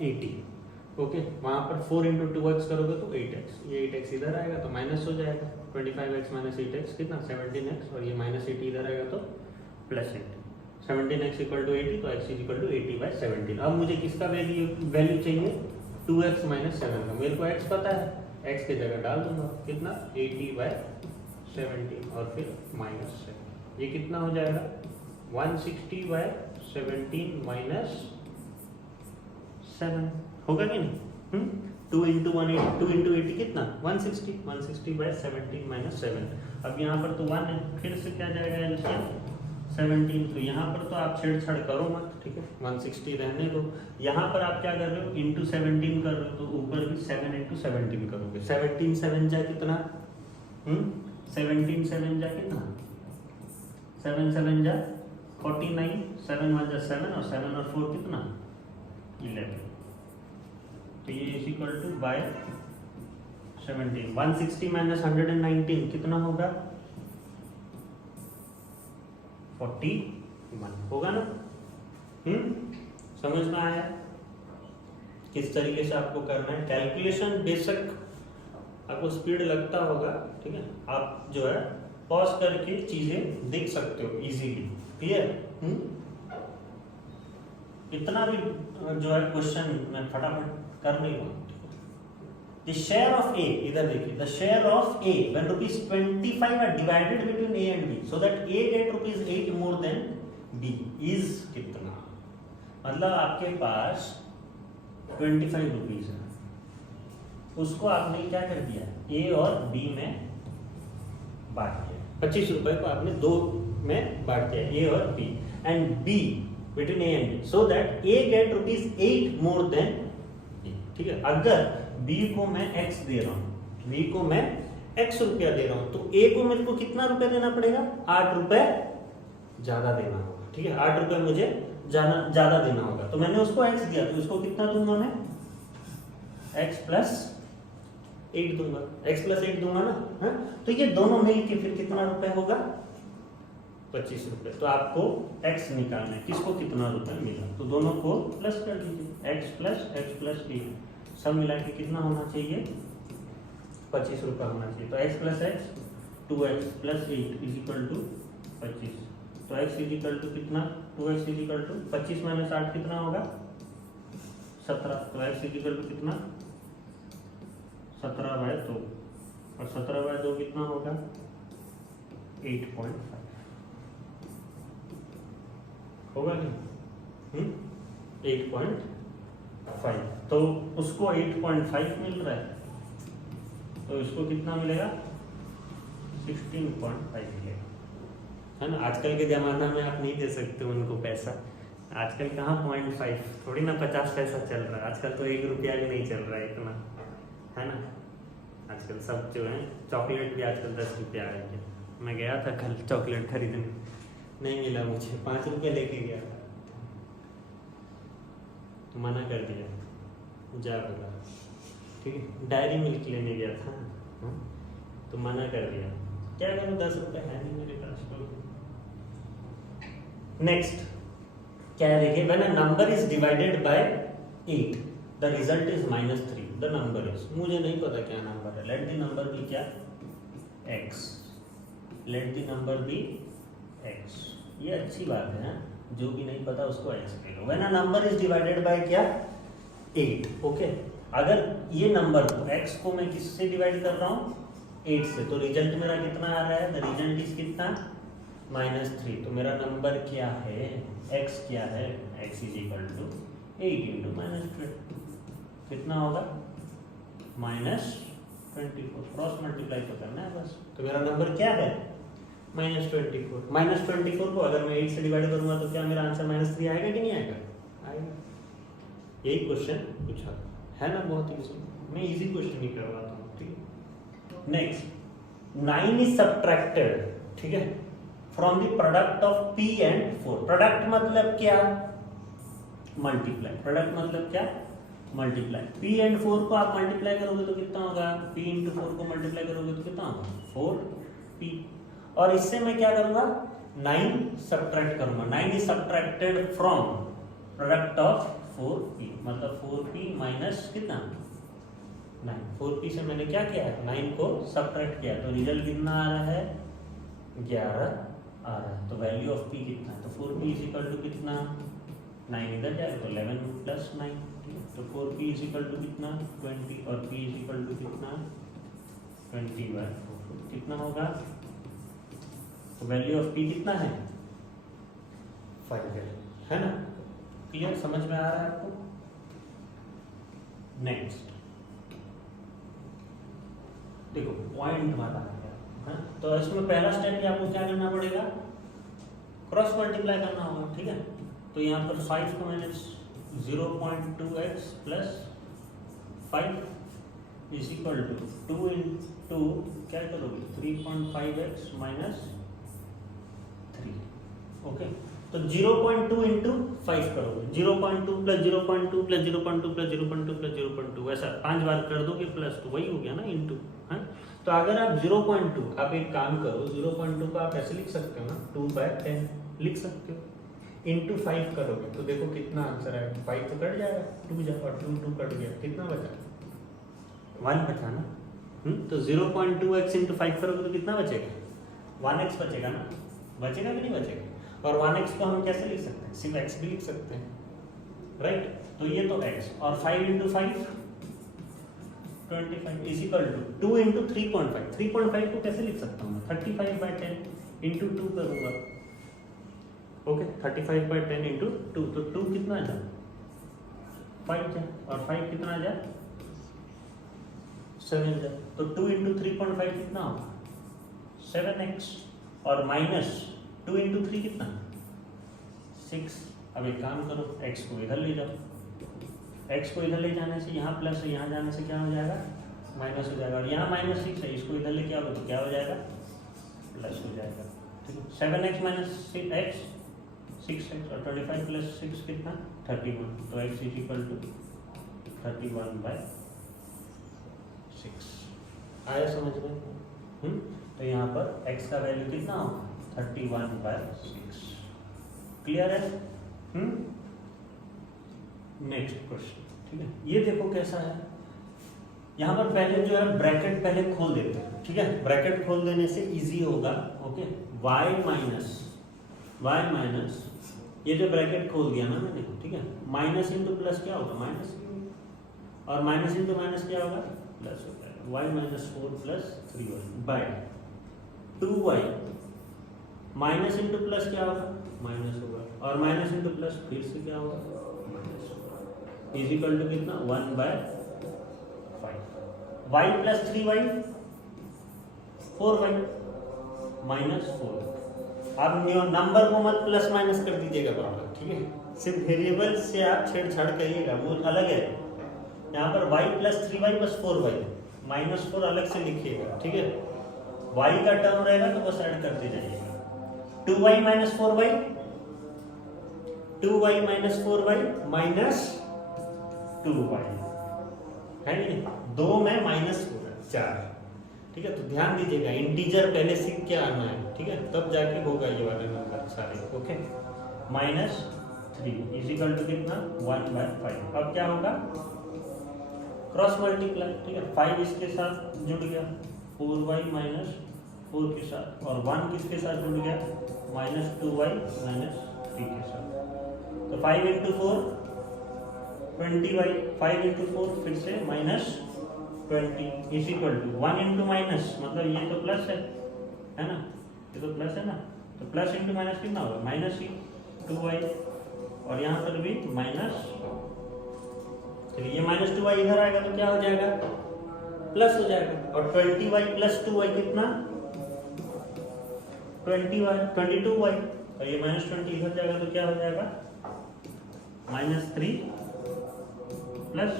80। ओके, वहां पर 4 × 2x करोगे तो 8x, ये 8x इधर आएगा तो माइनस हो जाएगा। 25x - 8x कितना? 17x, और ये -80 इधर आएगा तो +80। 17x = 80, तो x = 80/17। अब मुझे किसका वैल्यू चाहिए? 2x - 7 का। मेरे को x पता है, x की जगह डाल दूंगा कितना? 80/17, और फिर -7। ये कितना हो जाएगा? 160/17 - 7 होगा कि नहीं? 2 × 80 कितना? 160। 160/17 - 7। अब यहाँ पर तो 1 है, फिर से क्या जाएगा? एलसीएम 17। तो यहाँ पर तो आप छेड़छाड़ करो मत, ठीक है, 160 रहने दो। यहाँ पर आप क्या कर रहे हो? × 17 कर रहे हो, तो ऊपर भी 7 × 17 करोगे। 17 7 जा कितना? 17 7 जा कितना? 7 7 जा 49, 7 1 जा 7, और 7 और 4 कितना? 11। तो ये =/17। 160 - 119 कितना होगा? 41 होगा ना? समझ में आया किस तरीके से आपको करना है कैलकुलेशन? बेशक आपको स्पीड लगता होगा, ठीक है, आप जो है पॉज करके चीजें देख सकते हो इजीली। क्लियर? इतना भी जो है क्वेश्चन मैं फटाफट कर नहीं पाऊँ। The share of A, इधर देखिए, the share of A when ₹25 are divided between A and B, so that A get ₹8 more than B is कितना? मतलब आपके पास 25 रुपीज है, उसको आपने क्या कर दिया? A और B में बांट दिया। 25 रुपए को आपने 2 में बांट दिया, A और B, and B between A and B, so that A get ₹8 more than B। ठीक है, अगर B को मैं X दे रहा हूँ, V को मैं x रुपया दे रहा हूँ, तो A को मेरे को कितना रुपया देना पड़ेगा? 8 रुपए ज्यादा देना होगा, ठीक है। 8 रुपए मुझे ज्यादा देना होगा, तो मैंने उसको x दिया, तो इसको कितना दूंगा मैं? x प्लस 8 दूंगा, x प्लस 8 दूंगा ना, है? तो ये दोनों मिल के फिर कितना रुपए होगा? 25 रुपए। तो आपको x निकालना है, किसको कितना रुपए मिला, तो दोनों को प्लस कर दीजिए, x प्लस 8 सब मिला के कितना होना चाहिए? 25 रुपए होना चाहिए। तो x plus x 2x plus 8 is equal to 25। तो x इज इक्वल टू कितना? 2x is equal to 25 minus 8 कितना होगा? 17। तो x इज इक्वल टू कितना? 17/2, और 17/2 कितना होगा? 8.5 होगा नहीं? 8.5। तो उसको 8.5 मिल रहा है, तो इसको कितना मिलेगा? 16.5 मिलेगा, है ना। आजकल के ज़माना में आप नहीं दे सकते उनको पैसा, आजकल कहाँ 0.5, थोड़ी ना 50 पैसा चल रहा है आजकल, तो 1 रुपया भी नहीं चल रहा है इतना, है ना। आजकल सब जो है, चॉकलेट भी आजकल 10 रुपया आ गया। मैं गया था कल चॉकलेट खरीदने, नहीं मिला मुझे, 5 रुपये लेके गया था, तो मना कर दिया, जा बोला, ठीक है। डायरी मिल्क लेने गया था, तो मना कर दिया, क्या करूँ, 10 रुपये है नहीं मेरे पास। नेक्स्ट क्या है देखिए, when a number is divided by 8 the result is -3, the number is, मुझे नहीं पता क्या नंबर है, लेट द नंबर बी क्या? x, let the number be x। ये अच्छी बात है, जो भी नहीं पता उसको x ले लो। When a number is divided by क्या? 8, ओके। अगर ये नंबर को x को मैं किससे डिवाइड कर रहा हूँ? 8 से, तो रिजल्ट मेरा कितना आ रहा है? द रिजल्ट इज कितना? -3। तो मेरा नंबर क्या है? x क्या है? x is equal to 8 into -3, कितना होगा? -24। क्रॉस मल्टीप्लाई तो करना है बस। तो मेरा नंबर क्या है? -24। -24 को अगर मैं 8 से डिवाइड करूंगा तो क्या मेरा आंसर -3 आएगा कि नहीं आएगा? आएगा। यही क्वेश्चन पूछा है ना, बहुत इजी। मैं इजी क्वेश्चन ही करवाता हूँ, ठीक है। नेक्स्ट 9 इज सब्ट्रैक्टेड, ठीक है, from the product of p and 4। Product मतलब क्या? मल्टीप्लाई। प्रोडक्ट मतलब क्या? मल्टीप्लाई। p एंड 4 को आप मल्टीप्लाई करोगे तो कितना होगा? p इंटू 4 को मल्टीप्लाई करोगे तो कितना होगा? 4p। और इससे मैं क्या करूंगा? 9 सब्ट्रैक्ट करूंगा। 9 is subtracted from product of 4p, मतलब 4p माइनस कितना? 9। 4p से मैंने क्या किया है? 9 को सब्ट्रैक्ट किया, तो रिजल्ट कितना आ रहा है? 11 आ रहा है। तो वैल्यू ऑफ p कितना है? तो 4p इज इक्वल टू कितना? 9 इधर जाएगा तो 11 प्लस 9, तो 4p इज इक्वल टू कितना? 20, और p इज इक्वल टू कितना? 20/4। कितना होगा? तो वैल्यू ऑफ p कितना है? 5 है ना। क्लियर, समझ में आ रहा है आपको? नेक्स्ट देखो पॉइंट वाला है, तो इसमें पहला स्टेप ही आपको क्या करना पड़ेगा? क्रॉस मल्टीप्लाई करना होगा, ठीक है। तो यहाँ पर 5 को मैंने 0.2x plus 5 is equal to 2 into क्या करोगे? 3.5x minus 3, okay. तो 0.2 इंटू 5 करोगे, 0.2 प्लस 0.2 प्लस 0.2 प्लस 0.2 प्लस 0.2, ऐसा 5 बार कर दोगे प्लस, तो वही हो गया ना इंटू, है। तो अगर आप 0.2, आप एक काम करो, 0.2 को आप ऐसे लिख सकते हो ना, 2/10 लिख सकते हो, इंटू 5 करोगे तो देखो कितना आंसर आएगा। 5 तो कट जाएगा, 2 जा और 2 कट गया, कितना बचा? 1 बचा ना। तो 0.2x इंटू 5 करोगे तो कितना बचेगा? 1x बचेगा ना, बचेगा कि नहीं बचेगा? और 1x को हम कैसे लिख सकते हैं? सिर्फ x भी लिख सकते हैं, राइट। तो ये तो x, और 5 into 5 25 is equal to 2 into 3.5। 3.5 को कैसे लिख सकता हूँ? 35/10 इंटू 2 करूँगा, ओके। 35/10 इंटू 2, तो 2 कितना आ जाए? 5 जाए, और 5 कितना आ जाए? 7 जाए। तो 2 इंटू 3.5 कितना होगा? 7x, और माइनस 2 इंटू 3 कितना? 6। अब एक काम करो, x को इधर ले जाओ, x को इधर ले जाने से यहाँ प्लस, यहाँ जाने से क्या हो जाएगा? माइनस हो जाएगा, और यहाँ -6 है, इसको इधर लेके आओगे तो क्या हो जाएगा, प्लस हो जाएगा। ठीक है, 7x माइनस एक्स 6x, और 25 प्लस 6 कितना 31, तो x इज इक्वल टू 31/6। आया समझ में? तो यहाँ पर x का वैल्यू कितना होगा, 31/6। क्लियर है? Next question. ठीक है, ये देखो कैसा है, यहाँ पर पहले जो है ब्रैकेट पहले खोल देते हैं। ठीक है, ब्रैकेट खोल देने से इजी होगा। ओके, y माइनस ये जो ब्रैकेट खोल दिया ना मैंने, ठीक है, माइनस इंटू प्लस क्या होगा, माइनस, और माइनस इंटू माइनस क्या होगा, प्लस हो जाएगा। y minus 4 plus 3y by 2y, minus into plus क्या होगा, माइनस होगा, और माइनस इंटू प्लस फिर से क्या होगा, माइनस होगा, इज इक्वल टू कितना 1/5। y plus 3y 4y minus 4। अब नंबर को मत प्लस माइनस कर दीजिएगा बराबर। ठीक है, सिर्फ वेरिएबल से आप छेड़छाड़ करिएगा, वो अलग है। यहाँ पर y plus 3y plus 4y, -4 अलग से लिखिएगा। ठीक है, y का टर्म रहेगा तो बस ऐड करते जाइएगा। 2y minus 4y, 2y minus 4y minus 2y है नहीं, 2 में माइनस होगा 4। ठीक है, तो ध्यान दीजिएगा, इंटीजर पहले सीख के आना है। ठीक है, तब जाके होगा ये वाले नंबर सारे। ओके, -3 इज इक्वल टू कितना 1/5। अब क्या होगा, क्रॉस मल्टीप्लाई। ठीक है, 5 इसके साथ जुड़ गया, 4y माइनस 4 के साथ, और 1 किसके साथ जुड़ गया, -2y माइनस 3 के साथ। तो 5 इंटू 4 20y, 5 इंटू 4 फिर से -20 is equal to 1 into minus, मतलब ये तो प्लस है ना, ये तो प्लस है ना, तो प्लस इंटू माइनस कितना होगा, -2y, और यहाँ पर भी माइनस, चलिए ये -2y इधर आएगा तो क्या हो जाएगा, प्लस हो जाएगा, और 20y प्लस 2y कितना 22y, और ये -20 इधर जाएगा तो क्या हो जाएगा, -3 प्लस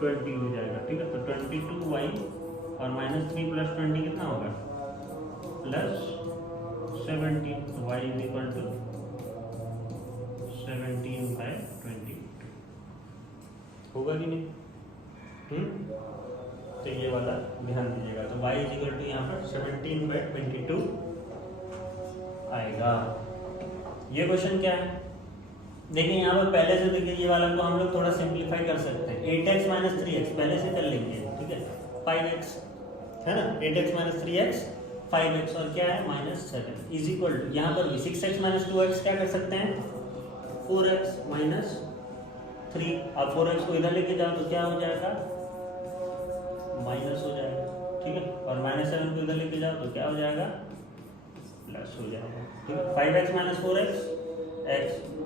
20 हो जाएगा। ठीक है, तो 22y और -3 प्लस 20 कितना होगा, +17, तो y इज इक्वल टू 17/22 होगा कि नहीं? तो ये वाला ध्यान दीजिएगा, तो y इज इक्वल टू यहाँ पर 17/22 आएगा। ये क्वेश्चन क्या है, देखिए यहाँ पर पहले से देखिए, ये वाला को हम लोग थोड़ा सिंप्लीफाई कर सकते हैं। 8x माइनस 3x पहले से कर लेंगे। ठीक है, 5x है ना, 8x माइनस 3x 5x, और क्या है -7 इज इक्वल टू, यहाँ पर भी 6x माइनस 2x क्या कर सकते हैं, 4x माइनस 3। अब 4x को इधर लेके जाओ तो क्या हो जाएगा, माइनस हो जाएगा। ठीक है, और -7 को इधर लेके जाओ तो क्या हो जाएगा, प्लस हो जाएगा। ठीक है, 5x माइनस 4x x,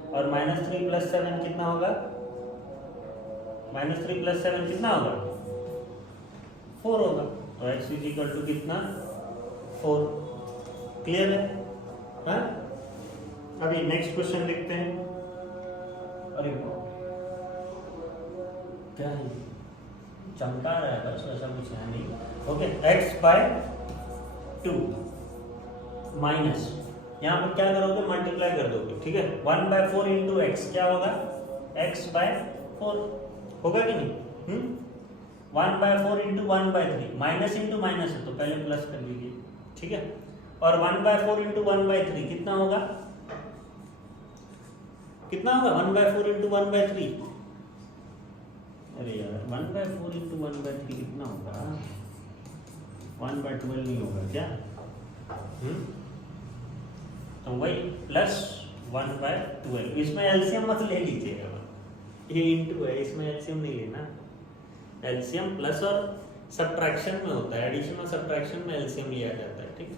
और -3 प्लस 7 कितना होगा, -3 प्लस 7 कितना होगा, 4 होगा, तो x इज इक्वल टू कितना 4। क्लियर है? हाँ, अभी नेक्स्ट क्वेश्चन देखते हैं। अरे क्या है, चमका रहा है बस, वैसा कुछ है नहीं। ओके, x/2 माइनस, यहाँ पर क्या करोगे, मल्टीप्लाई कर दोगे। ठीक है, 1/4 इंटू एक्स क्या होगा, x/4 होगा कि नहीं? 1/4 इंटू 1/3, माइनस इंटू माइनस है तो पहले प्लस कर लीजिए। ठीक है, और 1/4 इंटू 1/3 कितना होगा, कितना होगा 1/4 इंटू 1/3, अरे यार 1/4 इंटू 1/3 कितना होगा, 1/12 नहीं होगा क्या? तो वही +1/12, इसमें एलसीएम मत ले लीजिएगा, ये इंटू है, इसमें एलसीएम नहीं लेना। एलसीएम प्लस और सब्ट्रैक्शन में होता है, एडिशन और सब्ट्रैक्शन में एलसीएम लिया जाता है। ठीक है,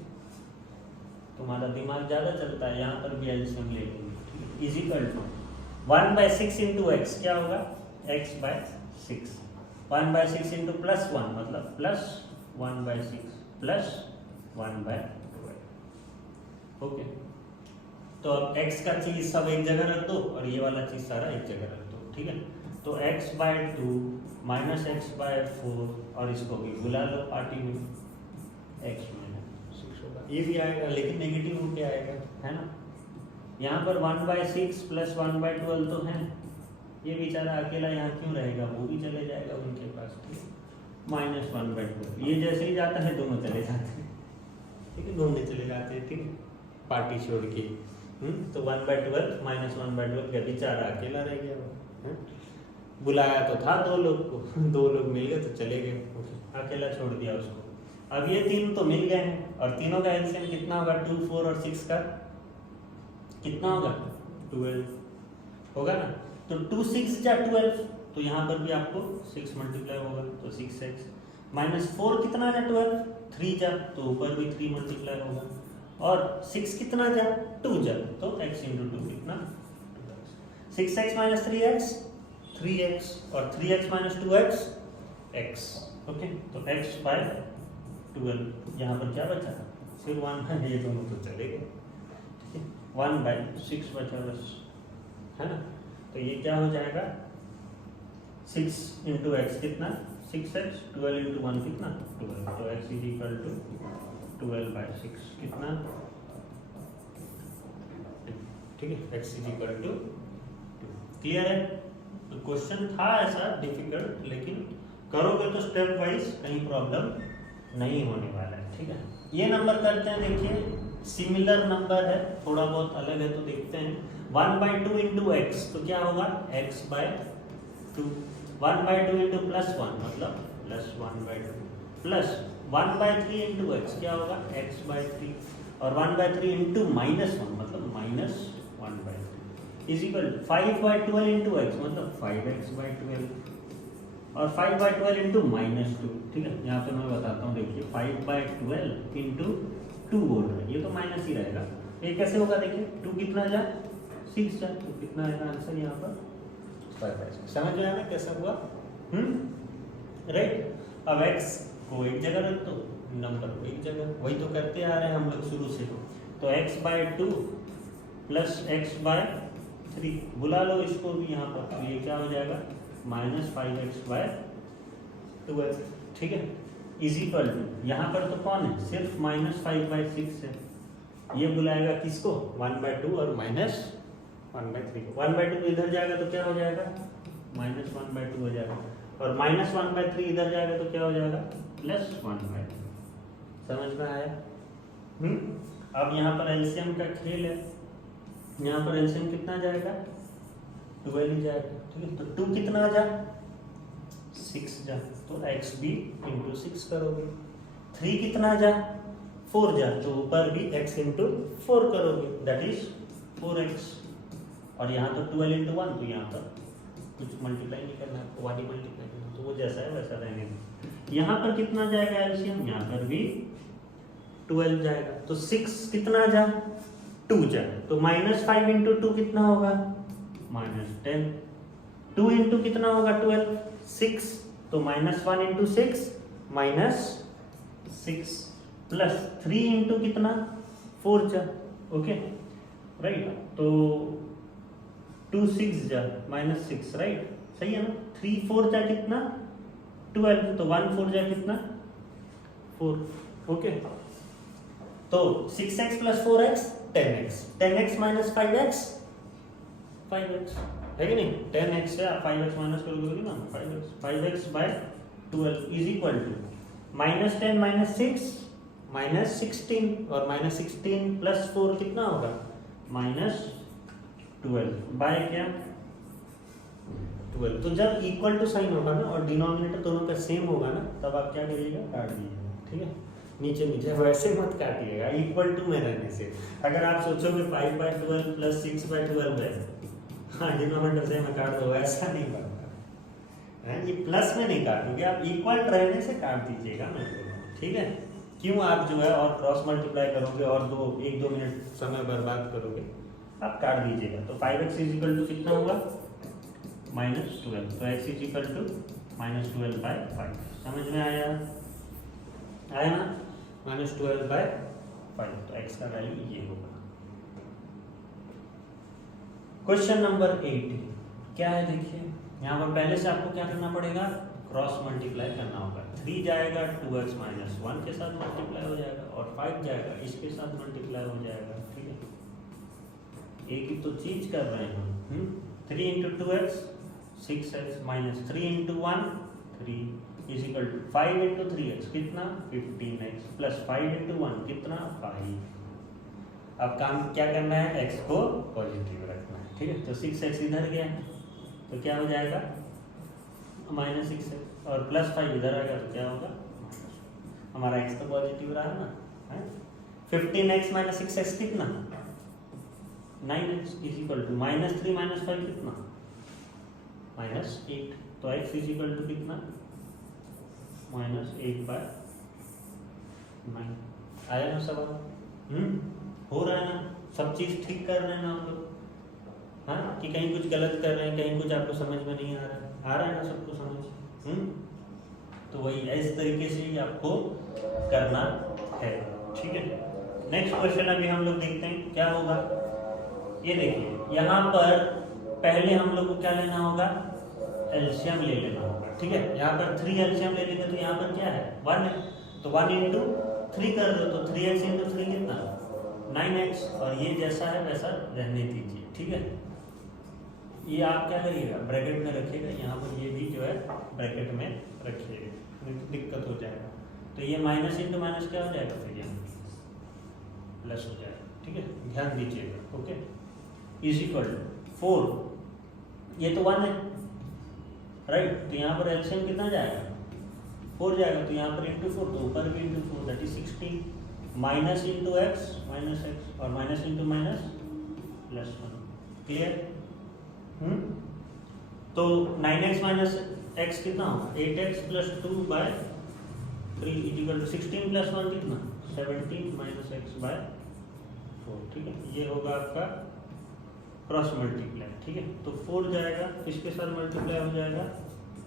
तुम्हारा दिमाग ज़्यादा चलता है, यहाँ पर भी एलसीएम ले लेंगे। Is equal to 1/6 into x क्या होगा, x/6, 1/6 इंटू +1 मतलब +1/6 प्लस 1/12। ओके, तो अब x का चीज सब एक जगह रख दो और ये वाला चीज सारा एक जगह रख दो। ठीक है, तो तो x by 2 minus x by 4 और इसको भी बुला लो पार्टी में, x माइनस 6 होगा, ये भी आएगा लेकिन नेगेटिव होके आएगा, है ना। यहाँ पर 1/6 प्लस 1/12 तो है, ये बेचारा अकेला यहाँ क्यों रहेगा, वो भी चले जाएगा उनके पास, ठीक है। -1/12 ये जैसे ही जाता है दोनों चले जाते हैं, ठीक है, घूमने चले जाते हैं, ठीक है, पार्टी छोड़ के। तो 1/12 -1/12 क्या, बेचारा अकेला रह गया वो, बुलाया तो था 2 लोग को, 2 लोग मिल गए तो चले गए, अकेला छोड़ दिया उसको। अब ये 3 तो मिल गए हैं और तीनों का एलसीएम कितना होगा, 2, 4 और 6 का कितना होगा, 12 होगा ना। तो 2 6 जा 12, तो यहाँ पर भी आपको 6 मल्टीप्लाई होगा, तो 6x -4 कितना जा 12, 3 जा, तो ऊपर भी 3 मल्टीप्लाई होगा, और 6 कितना जा 2 जा, तो x × 2 कितना 6x - 3x 3x और 3x - 2x x, ओके। तो x बाय 12 यहाँ पर क्या बचा, फिर 1 ये दोनों तो चले गए, 1/6 बचा बस, है ना। तो ये क्या हो जाएगा, 6 × x कितना 6x, 12 × 1 कितना 12, तो x = 12/6 कितना, ठीक है, x = 2। क्लियर है। तो क्वेश्चन था ऐसा डिफिकल्ट, लेकिन करोगे तो स्टेप वाइज कहीं प्रॉब्लम नहीं होने वाला है, ठीक है। ये नंबर करते हैं, देखिए सिमिलर नंबर है, थोड़ा बहुत अलग है, तो देखते हैं। 1/2 × x, तो क्या होगा x/2, 1/2 × +1 मतलब +1/2, प्लस 1/3 × x क्या होगा x/3, और 1/3 × -1 मतलब -1/3 इज इक्वल 5/12 × x मतलब 5x/12, और 5/12 × -2, ठीक है। यहाँ पे मैं बताता हूँ, देखिए 5/12 × 2 बोल रहे हैं, ये तो माइनस ही रहेगा, ये कैसे होगा, देखिए 2 कितना जा 6 जा, तो कितना आएगा आंसर यहाँ पर 5/6। समझ में आया कैसा हुआ, राइट। अब x को एक जगह रख दो, नंबर को एक जगह, वही तो करते आ रहे हैं हम लोग शुरू से। तो x/2 प्लस x/3 बुला लो इसको भी यहाँ पर, तो ये क्या हो जाएगा -5x/12, ठीक है, इज इक्वल टू, यहाँ पर तो कौन है, सिर्फ -5/6 है, ये बुलाएगा किसको 1/2 और -1/3 को, 1/2 इधर जाएगा तो क्या हो जाएगा -1/2 हो जाएगा, और -1/3 इधर जाएगा तो क्या हो जाएगा +1/2। समझ में आया। अब यहाँ पर एलसीएम का खेल है, यहाँ पर एलसीएम कितना जाएगा 12 ही जाएगा, ठीक है। तो 2 कितना जा 6 जा, तो x भी × 6 करोगे, 3 कितना जा 4 जा, तो ऊपर भी x × 4 करोगे, दैट इज 4x, और यहाँ तो 12 × 1, तो यहाँ पर कुछ मल्टीप्लाई नहीं करना है, वाली मल्टीप्लाई करना, तो वो जैसा है वैसा रहने दो। यहाँ पर कितना जाएगा एलसीएम, यहाँ पर भी 12 जाएगा, तो 6 कितना जा 2 जा, तो -5 × 2 कितना होगा -10, 2 × कितना होगा 12 6, तो -1 × 6 -6, प्लस 3 × कितना 4 जा, ओके राइट, तो 2 6 जा -6, राइट, सही है ना। 3 4 जा कितना 12, तो 1 4 जा कितना 4, ओके। तो 6x + 4x 10x, 10x - 5x 5x है कि नहीं, 10x से 5x माइनस करोगे ना 5x/12 इज इक्वल टू -10 - 6 -16, और -16 + 4 कितना होगा -12 बाय क्या 12। तो जब इक्वल टू साइन होगा ना और डिनोमिनेटर दोनों का सेम होगा ना, तब आप क्या करिएगा काट दीजिएगा, ठीक है, नीचे नीचे, वैसे मत काटिएगा इक्वल टू में रहने से। अगर आप सोचोगे 5/12 + 6/12 है, हाँ डिनोमिनेटर से मैं काट दो, ऐसा नहीं बनता है, ये प्लस में नहीं काटोगे आप, इक्वल रहने से काट दीजिएगा मैं, ठीक है। क्यों आप जो है और क्रॉस मल्टीप्लाई करोगे और 1-2 मिनट समय बर्बाद करोगे, आप काट दीजिएगा। तो 5x = कितना हुआ -12, तो x = -12/5। समझ में आया ना, -12/5, तो x का वैल्यू ये होगा। क्वेश्चन नंबर 8 क्या है, देखिए यहाँ पर पहले से आपको क्या करना पड़ेगा, क्रॉस मल्टीप्लाई करना होगा। 3 जाएगा 2x माइनस 1 के साथ मल्टीप्लाई हो जाएगा, और 5 जाएगा इसके साथ मल्टीप्लाई हो जाएगा। ठीक है, एक ही तो चीज कर रहे हैं हम। 3 into 2x 6x minus 3 into 1 3 is equal to 5 into 3x कितना 15x प्लस 5 इंटू 1 कितना 5। अब काम क्या करना है, x को पॉजिटिव रखना है। ठीक है, तो 6x इधर गया तो क्या हो जाएगा माइनस 6x, और प्लस 5 इधर आ गया तो क्या होगा, हमारा x तो पॉजिटिव रहा ना है। 15x माइनस 6x कितना 9x is equal to minus 3 minus 5 कितना माइनस 8, तो x इज इक्वल टू कितना माइनस 8/9। आया ना सवाल? हो रहा है ना, सब चीज ठीक कर रहे हैं ना हम लोग, हाँ कि कहीं कुछ गलत कर रहे हैं, कहीं कुछ आपको समझ में नहीं आ रहा है ना सबको समझ। तो वही इस तरीके से ही आपको करना है। ठीक है, नेक्स्ट क्वेश्चन अभी हम लोग देखते हैं क्या होगा। ये देखिए यहाँ पर पहले हम लोग को क्या लेना होगा, एलसीएम ले लेना होगा। ठीक है, यहाँ पर 3 एलसीएम ले लेंगे तो यहाँ पर क्या है 1 है, तो 1 इंटू 3 कर दो तो 3x इंटू 3 कितना 9x, और ये जैसा है वैसा रहने दीजिए। ठीक है, ये आप क्या करिएगा ब्रैकेट में रखिएगा, यहाँ पर ये भी जो है ब्रैकेट में रखिएगा, नहीं तो दिक्कत हो जाएगा। तो ये माइनस इंटू माइनस क्या हो जाएगा, फिर यहाँ प्लस हो जाएगा। ठीक है, ध्यान दीजिएगा। ओके, इज इक्वल टू 4, ये तो 1 है राइट, तो यहाँ पर एलसीएम कितना जाएगा 4 जाएगा, तो यहाँ पर इंटू 4 तो ऊपर भी into 4 that is 16, minus into x minus x, और minus into minus plus 1। Clear? तो 9x माइनस एक्स कितना होगा 8x plus 2/3 equal to 16 plus 1 कितना 17 माइनस एक्स बाय 4। ठीक है, ये होगा आपका क्रॉस मल्टीप्लाई। ठीक है, तो 4 जाएगा किसके साथ मल्टीप्लाई हो जाएगा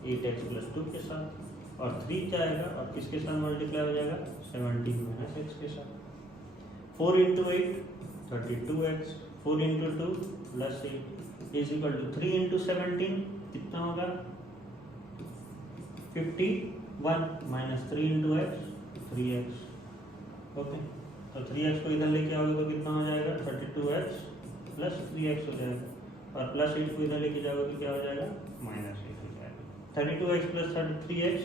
8x प्लस 2 के साथ, और 3 जाएगा और किसके साथ मल्टीप्लाई हो जाएगा 17 माइनस एक्स के साथ। 4 into 8 32x, 4 into 2 plus 8 is equal to 3 into 17 कितना होगा 51 minus 3 into x 3x। Okay, तो 3x को इधर लेके आओगे तो कितना हो जाएगा 32x प्लस 3x हो जाएगा, और प्लस 8 को इधर लेके जाओगे तो क्या हो जाएगा माइनस 8 हो जाएगा। 32x प्लस 33x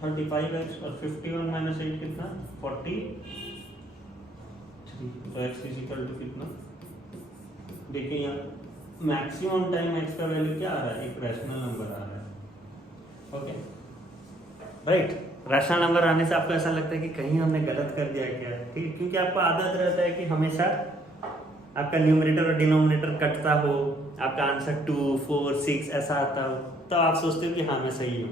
35x, और 51 माइनस 8 कितना 43, तो x इज इक्वल टू कितना, देखिए यहाँ मैक्सिमम टाइम x का वैल्यू क्या आ रहा है, एक रैशनल नंबर आ रहा है। ओके राइट, रैशनल नंबर आने से आपको ऐसा लगता है कि कहीं हमने गलत कर दिया क्या, ठीक, क्योंकि आपको आदत रहता है कि हमेशा आपका न्यूमरेटर और डिनोमिनेटर कटता हो, आपका आंसर 2 4 6 ऐसा आता हो, तो आप सोचते हो कि हाँ मैं सही हूँ।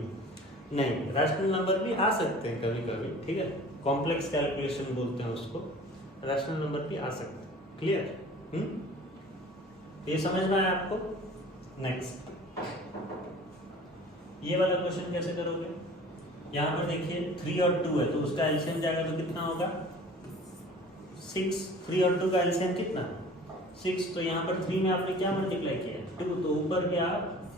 नहीं, रैशनल नंबर भी आ सकते हैं कभी कभी। ठीक है, कॉम्प्लेक्स कैलकुलेशन बोलते हैं उसको, रैशनल नंबर भी आ सकते हैं। क्लियर? ये समझ में आया आपको? नेक्स्ट, ये वाला क्वेश्चन कैसे करोगे, यहाँ पर देखिए 3 और 2 है तो उसका एलसीएम जाएगा तो कितना होगा 6। 3 और 2 का एलसीएम कितना 6, तो यहाँ पर 3 में आपने क्या मल्टीप्लाई किया 2, तो ऊपर भी आप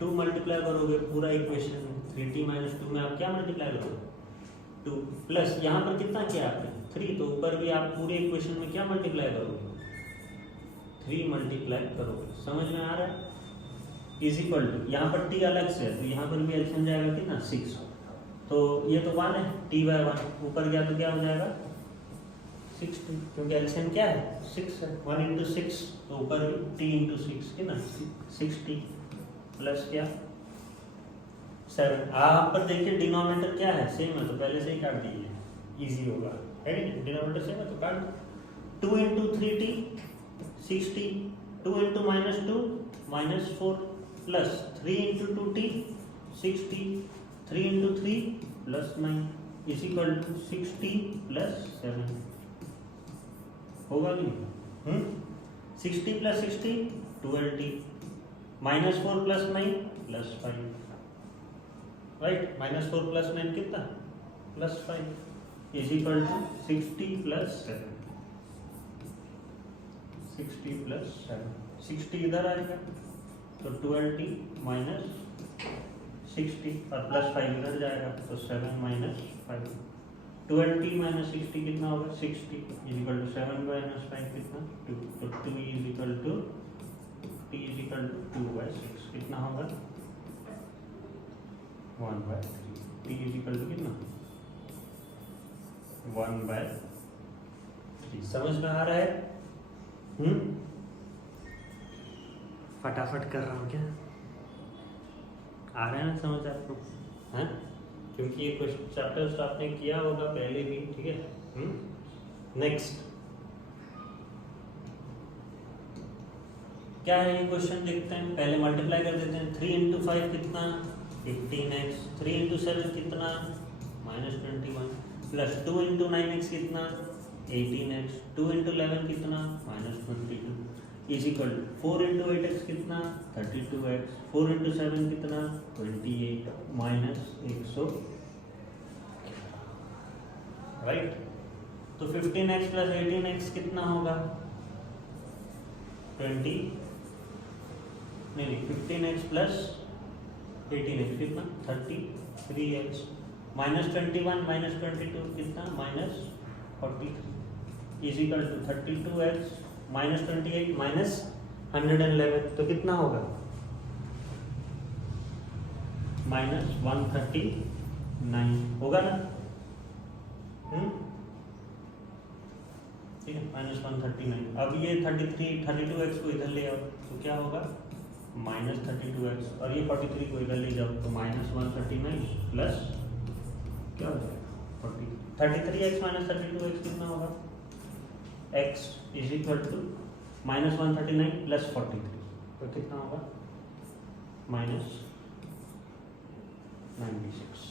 2 मल्टीप्लाई करोगे पूरा इक्वेशन में। 3t माइनस 2 में आप क्या मल्टीप्लाई करोगे 2, प्लस यहाँ पर कितना किया आपने 3, तो ऊपर भी आप पूरे इक्वेशन में क्या मल्टीप्लाई करोगे 3 मल्टीप्लाई करोगे। समझ में आ रहा है? इज इक्वल टू यहाँ पर t अलग से है तो यहाँ पर भी एलसीएम जाएगा कितना 6, तो ये तो 1 है t/1, ऊपर गया तो क्या हो जाएगा 60, क्योंकि एलसीएम क्या है 6 है। 1 इंटू 6 तो ऊपर भी t इंटू 6 कितना 60 प्लस क्या 7। यहाँ पर देखिए डिनोमिनेटर क्या है सेम है तो पहले से ही काट दीजिए, इजी होगा है नहीं, डिनोमिनेटर सेम है तो काट दो। 2 into 3t 60, 2 into minus 2 minus 4 plus 3 into 2t 60, 3 into 3 plus 9 is equal to 60 plus 7। होगा कि नहीं? 60 plus 60 12t, minus 4 plus 9 plus 5, right, minus 4 plus 9 कितना plus 5 is equal to 60 plus 7। 60 plus 7, 60 इधर आएगा तो 12t माइनस 60 और प्लस 5 इधर जाएगा तो 7 माइनस 5। 12t माइनस 60 कितना होगा 60 इज इक्वल टू 7 माइनस 5 कितना 2। तो 2 is equal to t is equal to 2/6 कितना होगा 1/3। t इज इक्वल टू कितना 1/3। समझ में आ रहा है? फटाफट कर रहा हूँ क्या? आ रहा है ना समझ आपको? हाँ, क्योंकि ये क्वेश्चन चैप्टर्स आपने किया होगा पहले भी, ठीक है। नेक्स्ट क्या है ये क्वेश्चन देखते हैं। पहले मल्टीप्लाई कर देते हैं। 3 इंटू 5 कितना 15x, 3 इंटू 7 कितना -21, प्लस 2 इंटू 9x कितना 18x, 2 इंटू 11 कितना -22 is equal to 4 into 8x कितना 32x, 4 इंटू 7 कितना 28 माइनस 100, राइट। तो 15x प्लस 18x कितना होगा 15x प्लस 18x कितना 33x, माइनस 21 माइनस 22 कितना -43 is equal to 32x minus 28 minus 111 तो कितना होगा -139 होगा ना। ठीक है -139। अब ये 32x को इधर ले आओ तो क्या होगा -32x, और ये 43 को इधर ले जाओ तो -139 प्लस क्या हो जाएगा 33x माइनस 32x कितना होगा x is equal to -139 plus 43 तो कितना होगा -96।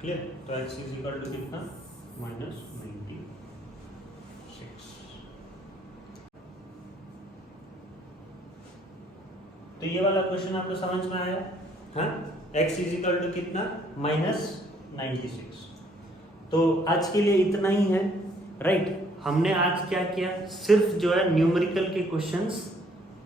क्लियर? तो x इज इक्वल टू कितना -96। तो ये वाला क्वेश्चन आपको समझ में आया? हाँ, x इज इक्वल टू कितना -96। तो आज के लिए इतना ही है, राइट। हमने आज क्या किया, सिर्फ जो है न्यूमेरिकल के क्वेश्चंस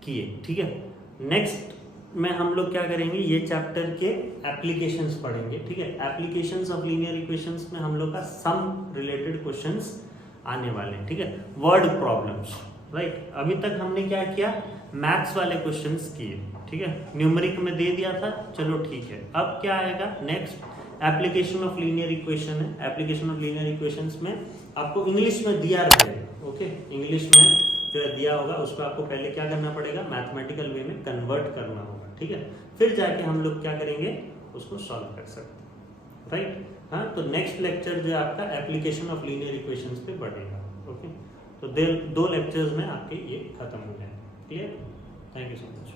किए, ठीक है। नेक्स्ट में हम लोग क्या करेंगे, ये चैप्टर के एप्लीकेशंस पढ़ेंगे, ठीक है। एप्लीकेशंस ऑफ लीनियर इक्वेशंस में हम लोग का सम रिलेटेड क्वेश्चंस आने वाले हैं, ठीक है। Word problems, right. अभी तक हमने क्या किया, मैथ्स वाले क्वेश्चंस किए, ठीक है। न्यूमेरिक में दे दिया था, चलो ठीक है। अब क्या आएगा next, application of linear equation है। एप्लीकेशन ऑफ लीनियर इक्वेशंस में आपको इंग्लिश में दिया रहेगा, ओके। इंग्लिश में जो दिया होगा उसको आपको पहले क्या करना पड़ेगा, मैथमेटिकल वे में कन्वर्ट करना होगा, ठीक है। फिर जाके हम लोग क्या करेंगे, उसको सॉल्व कर सकते हैं, राइट। हाँ, तो नेक्स्ट लेक्चर जो है आपका एप्लीकेशन ऑफ लीनियर इक्वेशंस पे बढ़ेगा, ओके। तो 2 लेक्चर्स में आपके ये खत्म हो जाएंगे, clear. Thank you so much.